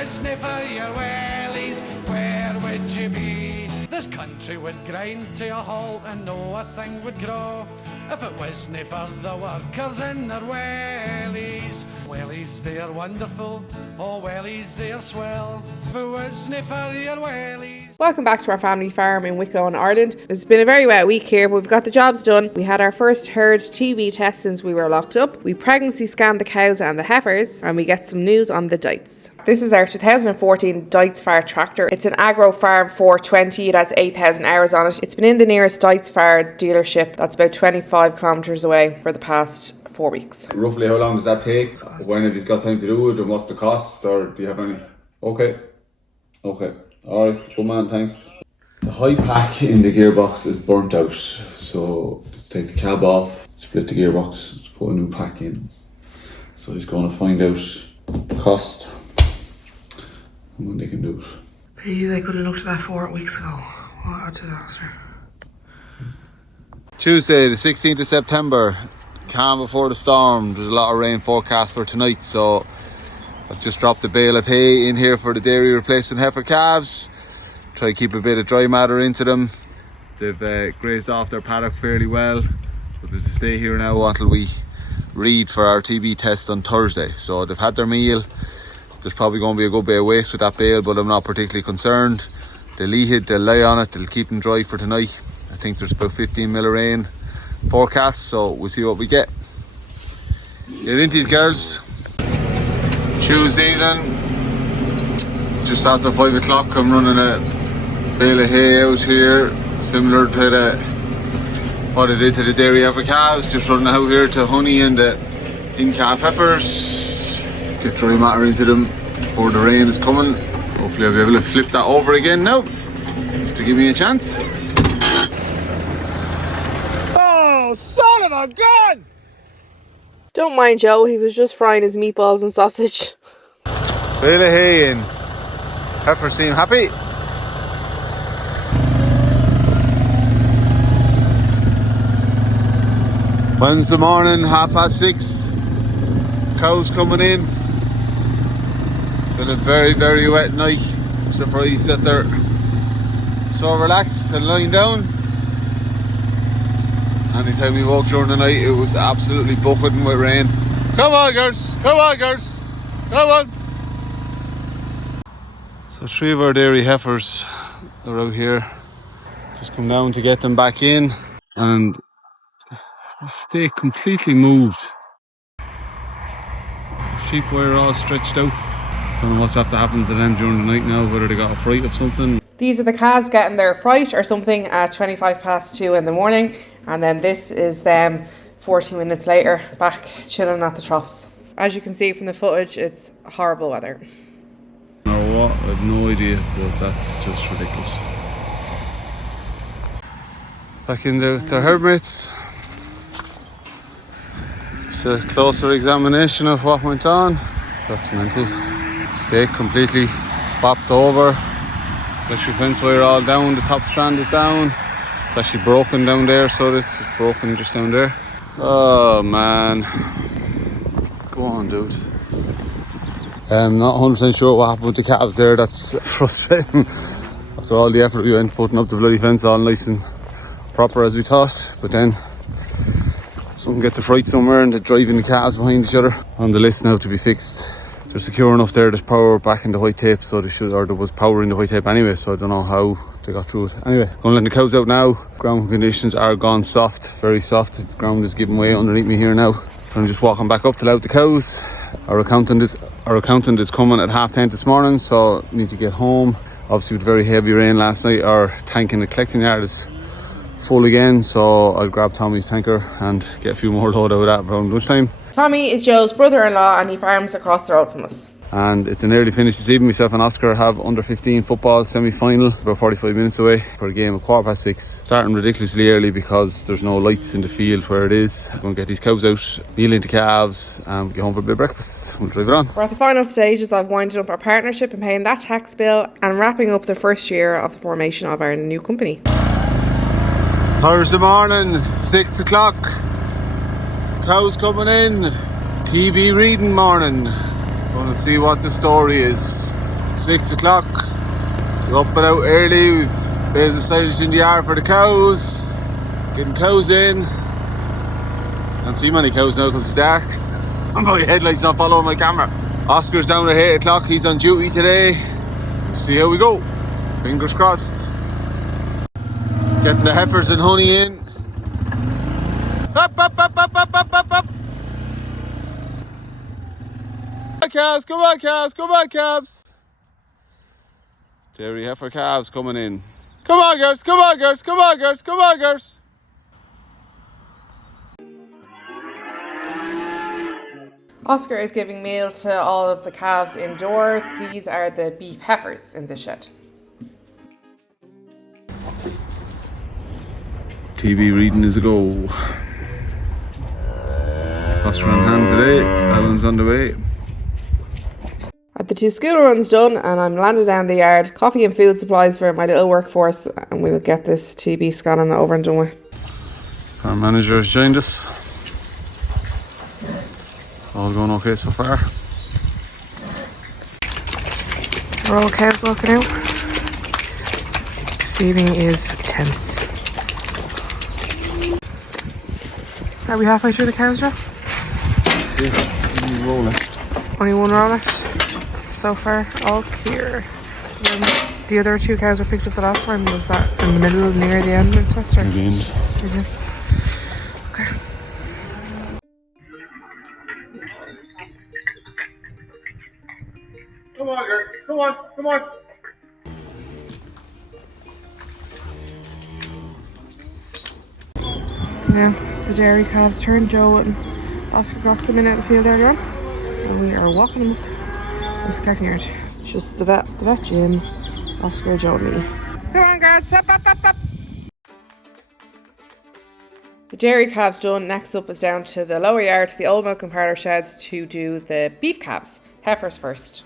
wasn't for your wellies, where would you be? This country would grind to a halt and no a thing would grow if it wasn't for the workers in their wellies. Wellies, they're wonderful, oh wellies, they're swell, if it wasn't for your wellies. Welcome back to our family farm in Wicklow in Ireland. It's been a very wet week here, but we've got the jobs done. We had our first herd TB test since we were locked up. We pregnancy scanned the cows and the heifers, and we get some news on the duetz. This is our 2014 Duetz Far tractor. It's an Agro Farm 420. It has 8,000 hours on it. It's been in the nearest Duetz Far dealership that's about 25 kilometres away for the past 4 weeks. Roughly how long does that take? When have you got time to do it, and what's the cost, or do you have any? Okay. Alright, good man, thanks. The high pack in the gearbox is burnt out, so let's take the cab off, split the gearbox, let's put a new pack in. So he's going to find out the cost and when they can do it. Maybe they could have looked at that 4 weeks ago. What a disaster. Tuesday the 16th of September, calm before the storm. There's a lot of rain forecast for tonight, so I've just dropped a bale of hay in here for the dairy replacement heifer calves. Try to keep a bit of dry matter into them. They've grazed off their paddock fairly well, but they'll stay here now until we read for our TB test on Thursday. So they've had their meal. There's probably going to be a good bit of waste with that bale, but I'm not particularly concerned. They'll eat it, they'll lie on it, they'll keep them dry for tonight. I think there's about 15 mil of rain forecast, so we'll see what we get. Get into these girls. Tuesday evening, just after 5 o'clock, I'm running a bale of hay out here, similar to what I did to the dairy heifer calves, just running out here to honey and the in-calf heifers. Get dry matter into them before the rain is coming. Hopefully I'll be able to flip that over again now, to give me a chance. Oh, son of a gun! Don't mind Joe, he was just frying his meatballs and sausage. Bale of hay in. Heifers seem happy. Wednesday morning, 6:30. Cows coming in. Been a very, very wet night. Surprised that they're so relaxed and lying down. Anytime we walked during the night, it was absolutely bucketing with rain. Come on, girls! Come on, girls! Come on! So 3 of our dairy heifers are out here. Just come down to get them back in, and stay completely moved. Sheep wire all stretched out. Don't know what's have to happen to them during the night now, whether they got a fright of something. These are the calves getting their fright or something at 2 in the morning, and then this is them 40 minutes later back chilling at the troughs. As you can see from the footage, it's horrible weather. You know what? I have no idea, but that's just ridiculous. Back in there with their herd mates. Just a closer examination of what went on. That's mental. Stake completely bopped over. Electric fence wire all down, the top strand is down. It's actually broken down there, so this is broken just down there. Oh man. Go on, dude. I'm not 100% sure what happened with the calves there. That's frustrating. After all the effort we went putting up the bloody fence all nice and proper as we thought, but then someone gets a fright somewhere and they're driving the calves behind each other. On the list now to be fixed. They're secure enough there, there's power back in the white tape, so there was power in the white tape anyway, so I don't know how they got through it. Anyway, going to let the cows out now. Ground conditions are gone soft, very soft. The ground is giving way underneath me here now. I'm just walking back up to let out the cows. Our accountant is coming at 10:30 this morning, so need to get home. Obviously with very heavy rain last night, our tank in the collecting yard is full again, so I'll grab Tommy's tanker and get a few more load out of that around lunchtime. Tommy is Joe's brother-in-law and he farms across the road from us. And it's an early finish this evening. Myself and Oscar have under 15 football semi-final, about 45 minutes away for a game at 6:15. Starting ridiculously early because there's no lights in the field where it is. I'm going to get these cows out, meal into calves, and get home for a bit of breakfast. We'll drive it on. We're at the final stages of winding up our partnership and paying that tax bill and wrapping up the first year of the formation of our new company. Thursday morning, 6 o'clock. Cows coming in. TB reading morning. Going to see what the story is. 6 o'clock. We're up and out early. We've raised the silage in the yard for the cows. Getting cows in. Can't see many cows now because it's dark. And my headlight's not following my camera. Oscar's down at 8 o'clock. He's on duty today. We'll see how we go. Fingers crossed. Getting the heifers and honey in. Up, up, up, up, up, up, up, up. Calves, come on calves, come on calves. Dairy heifer calves coming in. Come on girls, come on girls, come on girls, come on girls. Oscar is giving meal to all of the calves indoors. These are the beef heifers in the shed. TV reading is a go. Oscar on hand today, Alan's on the way. At the 2 school runs done and I'm landed down the yard. Coffee and food supplies for my little workforce and we'll get this TB scanning over and done with. Our manager has joined us. All going okay so far. We're all cows walking out. Feeding is tense. Are we halfway through the cows, Joe? Yeah, rolling. Only one row left. So far, all clear. The other 2 cows were picked up the last time. Was that in the middle, near the end, Manchester? Near the end. Mm-hmm. Okay. Come on, girl. Come on, come on. Now, the dairy calves turned. Joe and Oscar got them in out the field earlier on. And we are walking them up into the collecting yard. It's just the vet Jim, Oscar, Joe and me. Come on, girls. Up, up, up, up. The dairy calves done. Next up is down to the lower yard, to the old milk and parlour sheds to do the beef calves. Heifers first.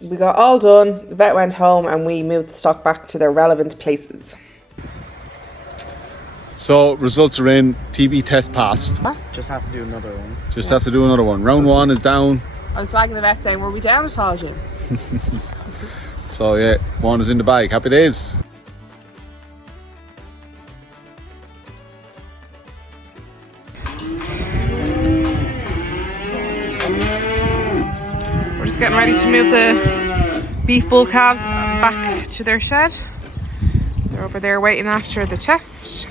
We got all done, the vet went home and we moved the stock back to their relevant places. So results are in. TB test passed. Just have to do another one. Just have to do another one. Round 1 is down. I was slagging the vet saying, were we down at all, Jim? So yeah, 1 is in the bag. Happy days. We're just getting ready to move the beef bull calves back to their shed. They're over there waiting after the test,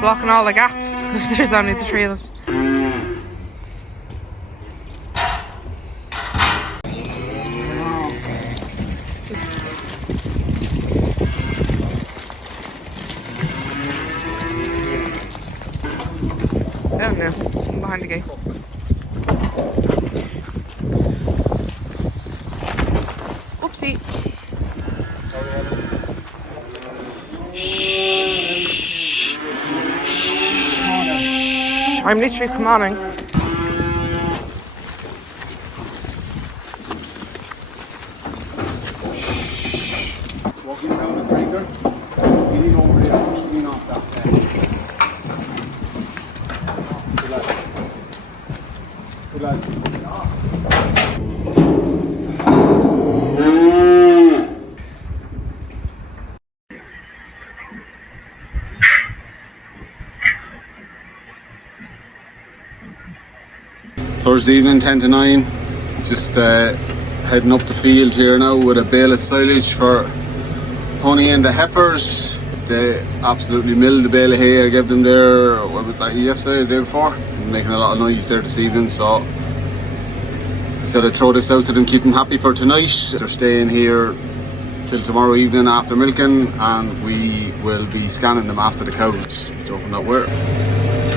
blocking all the gaps because there's only the 3 of us. Oh no, I'm behind the gate. Oopsie. I'm literally commanding. Walking down the tanker, lean over there, push lean off that. Good lad. Good lad. Thursday evening, 10 to 9. Just heading up the field here now with a bale of silage for honey and the heifers. They absolutely milled the bale of hay I gave them there, what was that, yesterday, the day before? Making a lot of noise there this evening, so I said I'd throw this out to them, keep them happy for tonight. They're staying here till tomorrow evening after milking, and we will be scanning them after the cows. Don't know where.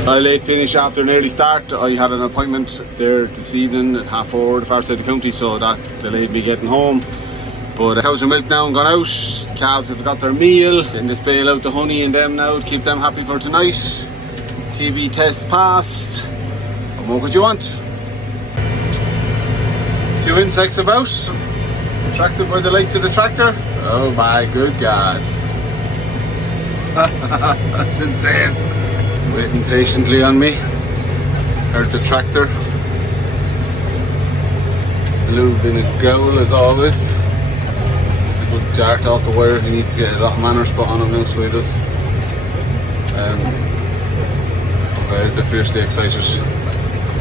A late finish after an early start. I had an appointment there this evening at 4:30 the far side of the county, so that delayed me getting home. But the cows are milked now and gone out. Calves have got their meal. Getting this bale out the honey in them now to keep them happy for tonight. TB test passed. What more could you want? A few insects about. Attracted by the lights of the tractor. Oh my good God. That's insane. Waiting patiently on me. Heard the tractor. Lube in his gowl as always. A good dart off the wire. He needs to get a lot of manner spot on him now, so he does. Okay, they're fiercely excited.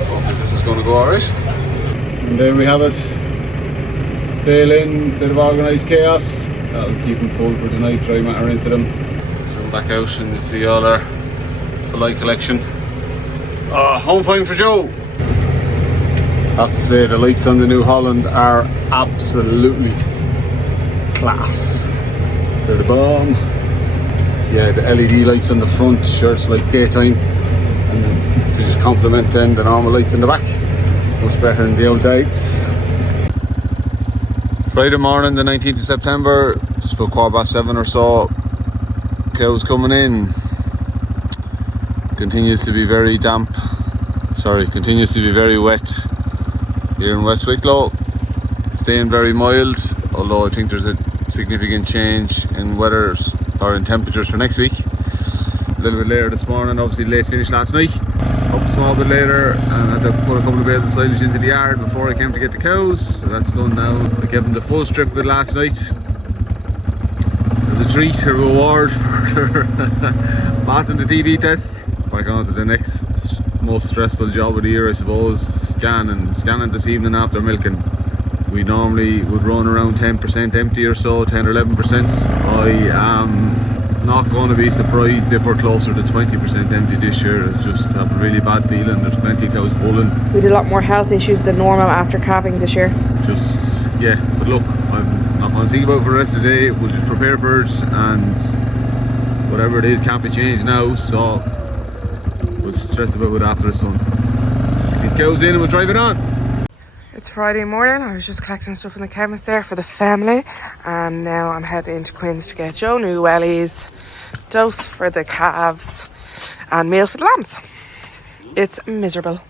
Hopefully this is going to go alright. And there we have it. Bail in, bit of organised chaos. That'll keep them full for tonight, dry matter into them. Zoom back out and you see all our Filet collection. Home fine for Joe! I have to say the lights on the New Holland are absolutely class. They're the bomb. Yeah, the LED lights on the front, sure it's like daytime. And to just complement then the normal lights in the back. Much better than the old lights. Friday morning, the 19th of September, it's about 7:15 or so. Cows coming in. Continues to be very damp. Continues to be very wet here in West Wicklow. It's staying very mild, although I think there's a significant change in weather or in temperatures for next week. A little bit later this morning, obviously late finish last night. Up a small bit later and had to put a couple of bales of silage into the yard before I came to get the cows. So that's done now. I gave them the full strip of it last night. As a treat, a reward for passing the TB test. Back on to the next most stressful job of the year, I suppose. Scanning this evening after milking. We normally would run around 10% empty or so, 10 or 11%. I am not going to be surprised if we're closer to 20% empty this year. I just have a really bad feeling. There's plenty of cows pulling. We had a lot more health issues than normal after calving this year. Yeah, but look, I'm not going to think about it for the rest of the day. We'll just prepare for it, and whatever it is can't be changed now, so we'll stress about it after it's done. These cows in and we'll drive it on. It's Friday morning. I was just collecting stuff in the chemist there for the family, and now I'm heading into Quinn's to get Joe new wellies, dose for the calves, and meal for the lambs. It's miserable.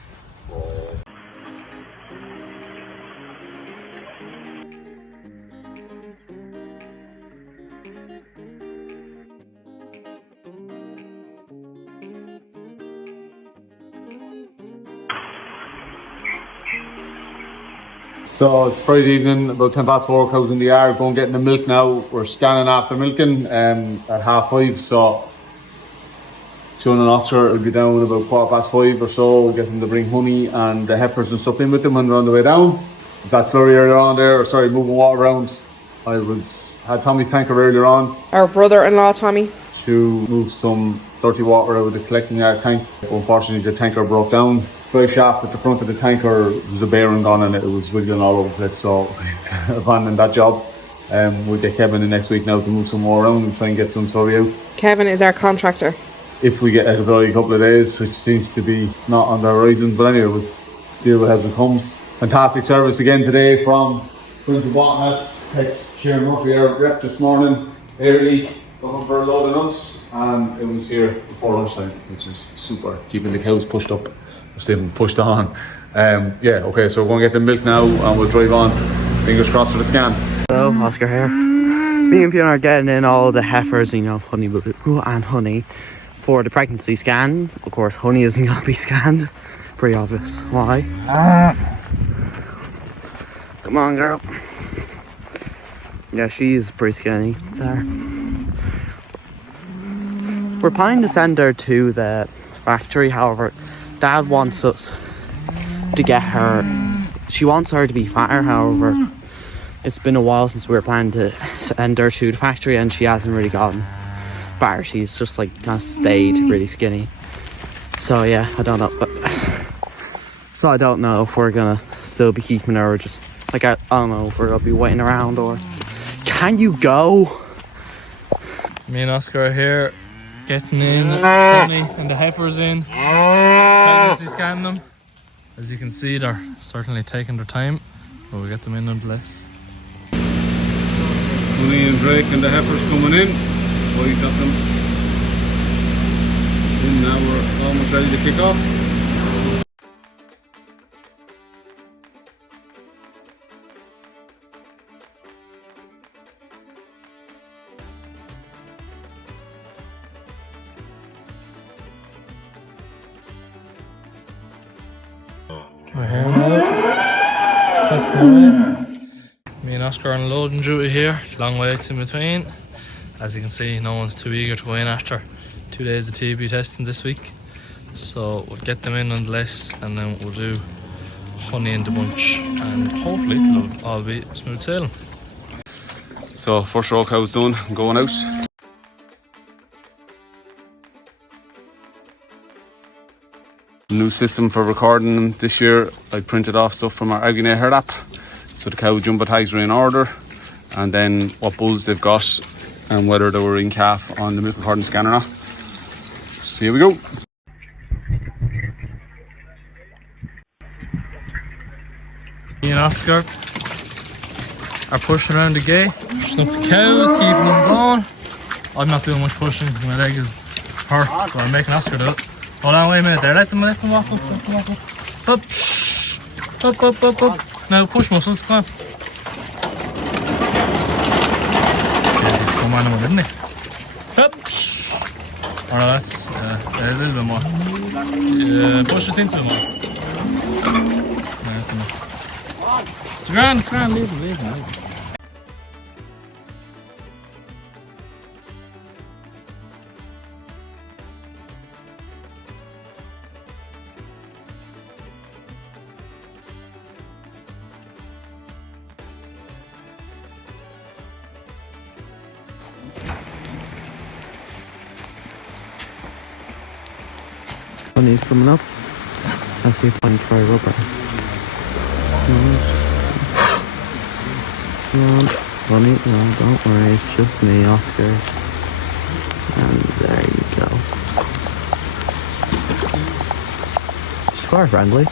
So it's Friday evening, about 4:10, cows in the yard, going getting the milk now. We're scanning after milking at 5:30, so Sean and Oscar will be down about 5:15 or so. We'll get them to bring honey and the heifers and stuff in with them when they're on the way down. It's that slurry earlier on there, moving water around. I had Tommy's tanker earlier on. Our brother-in-law Tommy. To move some dirty water out of the collecting yard tank. Unfortunately the tanker broke down. Drive shaft at the front of the tanker, there was a bearing on and it was wiggling all over the place, so abandoning that job. We'll get Kevin in next week now to move some more around and try and get some slurry out. Kevin is our contractor. If we get out of a couple of days, which seems to be not on the horizon, but anyway, we'll deal with it as it comes. Fantastic service again today from Quinty Botnas, text Kieran Murphy, our rep this morning, early, looking for a load of nuts, and it was here before lunchtime, which is super, keeping the cows pushed up. They've been pushed on. Okay, so we're going to get the milk now and we'll drive on. Fingers crossed for the scan. Hello, Oscar here. Me and Fiona are getting in all the heifers, honey and honey for the pregnancy scan. Of course, honey isn't going to be scanned. Pretty obvious. Why? Come on, girl. Yeah, she's pretty skinny there. We're planning to send her to the factory, however, Dad wants us to get her. She wants her to be fatter, however, it's been a while since we were planning to send her to the factory and she hasn't really gotten fatter. She's just kind of stayed really skinny. So yeah, I don't know. So I don't know if we're gonna still be keeping her or just I don't know if we're gonna be waiting around or. Can you go? Me and Oscar are here getting in honey and the heifers in. Pregnancy scanning them. As you can see, they're certainly taking their time, but we'll get them in nonetheless. Honey and Drake and the heifers coming in. Boys got them. And now we're almost ready to kick off. We're here now. That's the way. Me and Oscar are on loading duty here. Long waits in between. As you can see, no one's too eager to go in after 2 days of TB testing this week. So we'll get them in nonetheless, and then we'll do honey in the bunch, and hopefully it'll all be smooth sailing. So first row cow's done, I'm going out. New system for recording them this year. I printed off stuff from our Aguinay Herd app. So the cow jumbo tags are in order, and then what bulls they've got and whether they were in calf on the milk recording scanner or not. So here we go. Me and Oscar are pushing around the gate, pushing up the cows, keeping them going. I'm not doing much pushing because my leg is hurt, but I'm making Oscar do it. Hold on, wait a minute there. Let them walk up, let them walk up. Up, shh. Up. Now push muscles, come on. Jeez, he's some animal, isn't he? Up, shh. Oh no, that's a little bit more. Push it into it more. No, that's enough. It's grand, leave him. Honey's coming up. I'll see if I can try rubber. Come on, honey, no, don't worry, it's just me, Oscar. And there you go. She's quite friendly.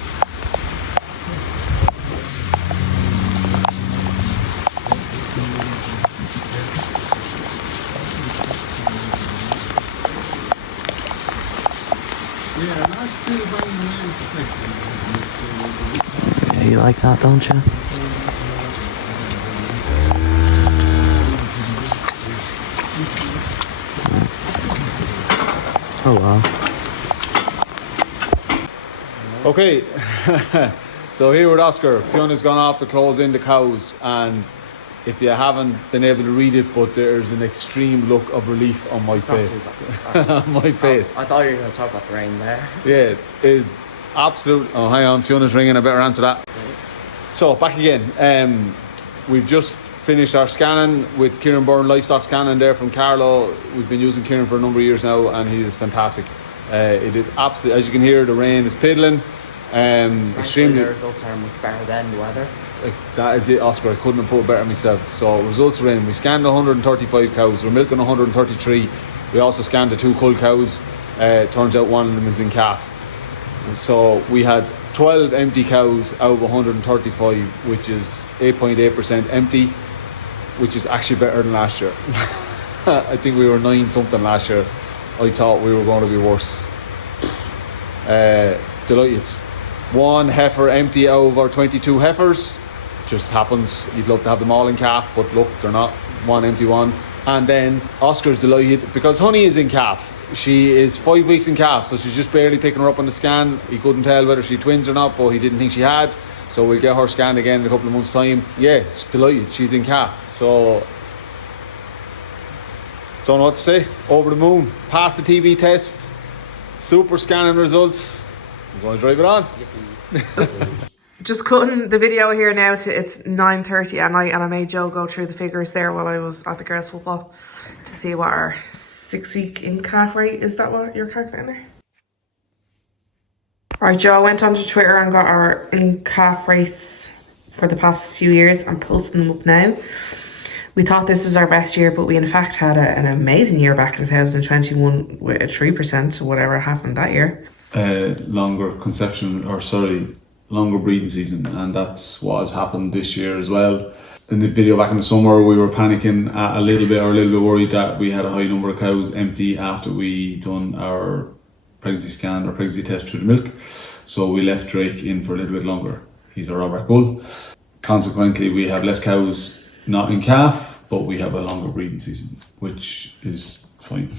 Yeah, you like that, don't you? Oh wow. Okay, so here with Oscar, Fiona's gone off to close in the cows, and if you haven't been able to read it, but there's an extreme look of relief on my face. On my face. I thought you were going to talk about the rain there. Yeah, it is absolute. Oh, hang on, Fiona's ringing. I better answer that. So back again. We've just finished our scanning with Kieran Byrne livestock scanning there from Carlow. We've been using Kieran for a number of years now, and he is fantastic. It is absolutely, as you can hear, the rain is piddling. Extremely. The results are much better than the weather. That is it, Oscar. I couldn't have put it better myself. So results are in. We scanned 135 cows. We're milking 133. We also scanned the 2 cull cows. Turns out one of them is in calf. So we had 12 empty cows out of 135, which is 8.8% empty, which is actually better than last year. I think we were 9 something last year. I thought we were going to be worse. Delighted. 1 heifer empty out of our 22 heifers. Just happens. You'd love to have them all in calf, but look, they're not. 1 empty one. And then Oscar's delighted because Honey is in calf. She is 5 weeks in calf, so she's just barely picking her up on the scan. He couldn't tell whether she twins or not, but he didn't think she had. So we'll get her scanned again in a couple of months' time. Yeah, she's delighted. She's in calf. So don't know what to say. Over the moon. Passed the TB test. Super scanning results. I'm going to drive it on. Just cutting the video here now to it's 9:30 at night, and I made Joe go through the figures there while I was at the girls' football to see what our 6-week in calf rate is. That what you're calculating there? Right, Joe, I went onto Twitter and got our in calf rates for the past few years. I'm posting them up now. We thought this was our best year, but we in fact had an amazing year back in 2021 with a 3% or whatever happened that year. Longer conception, longer breeding season, and that's what has happened this year as well. In the video back in the summer, we were panicking a little bit worried that we had a high number of cows empty after we done our pregnancy scan or pregnancy test through the milk. So we left Drake in for a little bit longer. He's a Robert bull. Consequently, we have less cows not in calf, but we have a longer breeding season, which is fine.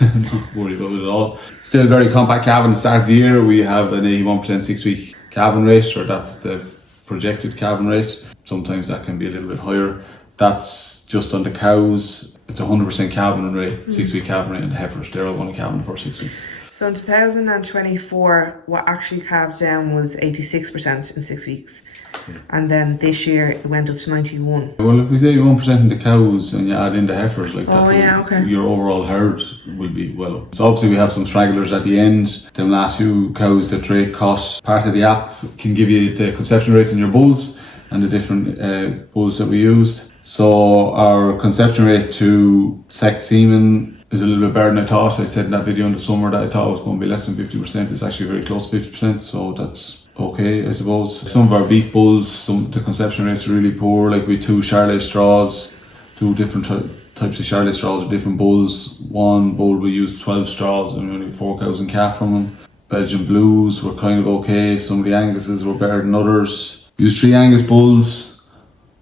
Not worried about it at all. Still very compact calf at the start of the year. We have an 81% 6-week calving rate, or that's the projected calving rate. Sometimes that can be a little bit higher. That's just on the cows. It's 100% calving rate, 6 week calving rate, and the heifers, they're all going to calve for 6 weeks. So in 2024, what actually calved down was 86% in 6 weeks. Yeah. And then this year it went up to 91. Well, if we say 1% in the cows and you add in the heifers, like that, okay. Your overall herd will be well up. So obviously we have some stragglers at the end. Them last few cows that Drake caught. Part of the app can give you the conception rates in your bulls and the different bulls that we used. So our conception rate to sect semen is a little bit better than I thought. I said in that video in the summer that I thought it was going to be less than 50%. It's actually very close to 50%, so that's okay, I suppose. Some of our beef bulls, the conception rates are really poor. Like we 2 Charolais straws, 2 different types of Charolais straws with different bulls. One bull we used 12 straws and we only 4 cows and calf from them. Belgian blues were kind of okay. Some of the Anguses were better than others. We used 3 Angus bulls.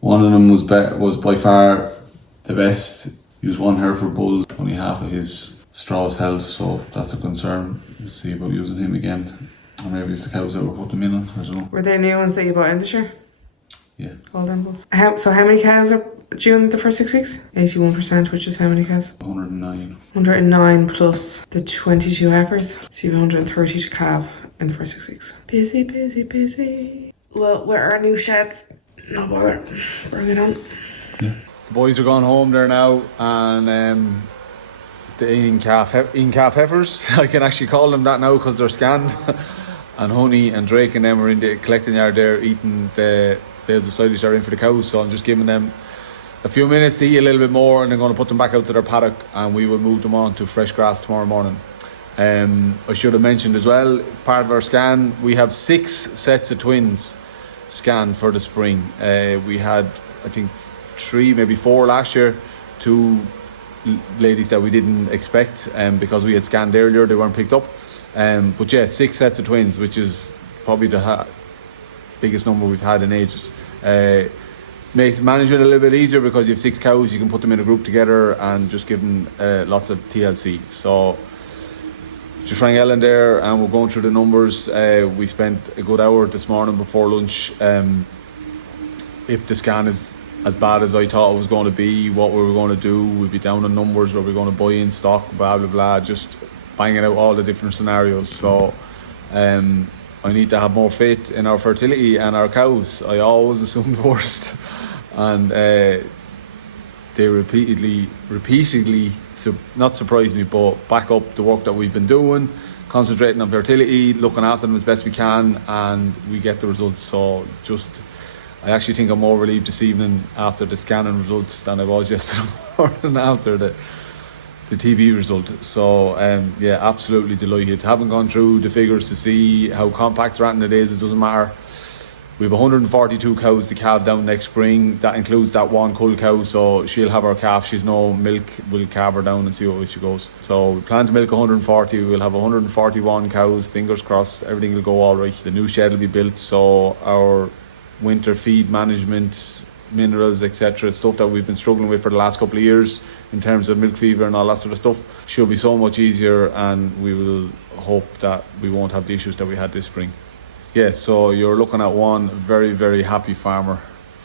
One of them was by far the best. Used 1 Hereford bull, only half of his straws held, so that's a concern. We'll see about using him again. Or maybe it's the cows that we put them in on, I don't know. Were they new ones that you bought in this year? Yeah. All them bulls. So how many cows are due in the first 6 weeks? 81%, which is how many cows? 109. 109 plus the 22 heifers. So you have 130 to calve in the first 6 weeks. Busy, busy, busy. Well, where are our new sheds? No bother. Bring it on. Yeah. The boys are going home there now, and the eating calf heifers, I can actually call them that now because they're scanned. And Honey and Drake and them are in the collecting yard there eating the bales of silage that are in for the cows. So I'm just giving them a few minutes to eat a little bit more, and then going to put them back out to their paddock, and we will move them on to fresh grass tomorrow morning. I should have mentioned as well, part of our scan, we have 6 sets of twins scanned for the spring. We had, I think, 3, maybe 4 last year. 2 ladies that we didn't expect, because we had scanned earlier, they weren't picked up. But yeah, 6 sets of twins, which is probably the biggest number we've had in ages. Makes management a little bit easier because you have 6 cows, you can put them in a group together and just give them lots of TLC. So just rang Ellen there and we're going through the numbers. We spent a good hour this morning before lunch. If the scan is as bad as I thought it was going to be, what we were going to do, we'd be down on numbers, where we're going to buy in stock, blah blah blah, just banging out all the different scenarios. So I need to have more faith in our fertility and our cows. I always assume the worst, and they repeatedly not surprise me, but back up the work that we've been doing, concentrating on fertility, looking after them as best we can, and we get the results. So I actually think I'm more relieved this evening after the scanning results than I was yesterday morning after the TV result. So yeah, absolutely delighted. Haven't gone through the figures to see how compact they're at in the days, it doesn't matter. We have 142 cows to calve down next spring. That includes that 1 cull cow, so she'll have her calf. She's no milk. We'll calve her down and see what way she goes. So we plan to milk 140. We'll have 141 cows. Fingers crossed, everything will go all right. The new shed will be built, so our winter feed management, minerals, etc., stuff that we've been struggling with for the last couple of years in terms of milk fever and all that sort of stuff, should be so much easier, and we will hope that we won't have the issues that we had this spring. Yeah, so you're looking at one very, very happy farmer.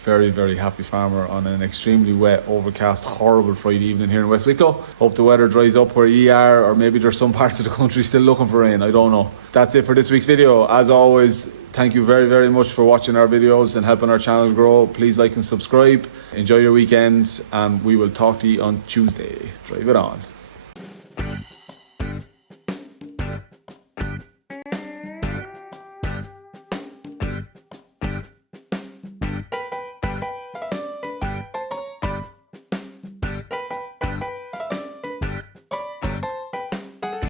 Very, very happy farmer on an extremely wet, overcast, horrible Friday evening here in West Wicklow. Hope the weather dries up where you are, or maybe there's some parts of the country still looking for rain. I don't know. That's it for this week's video. As always, thank you very, very much for watching our videos and helping our channel grow. Please like and subscribe. Enjoy your weekend, and we will talk to you on Tuesday. Drive it on.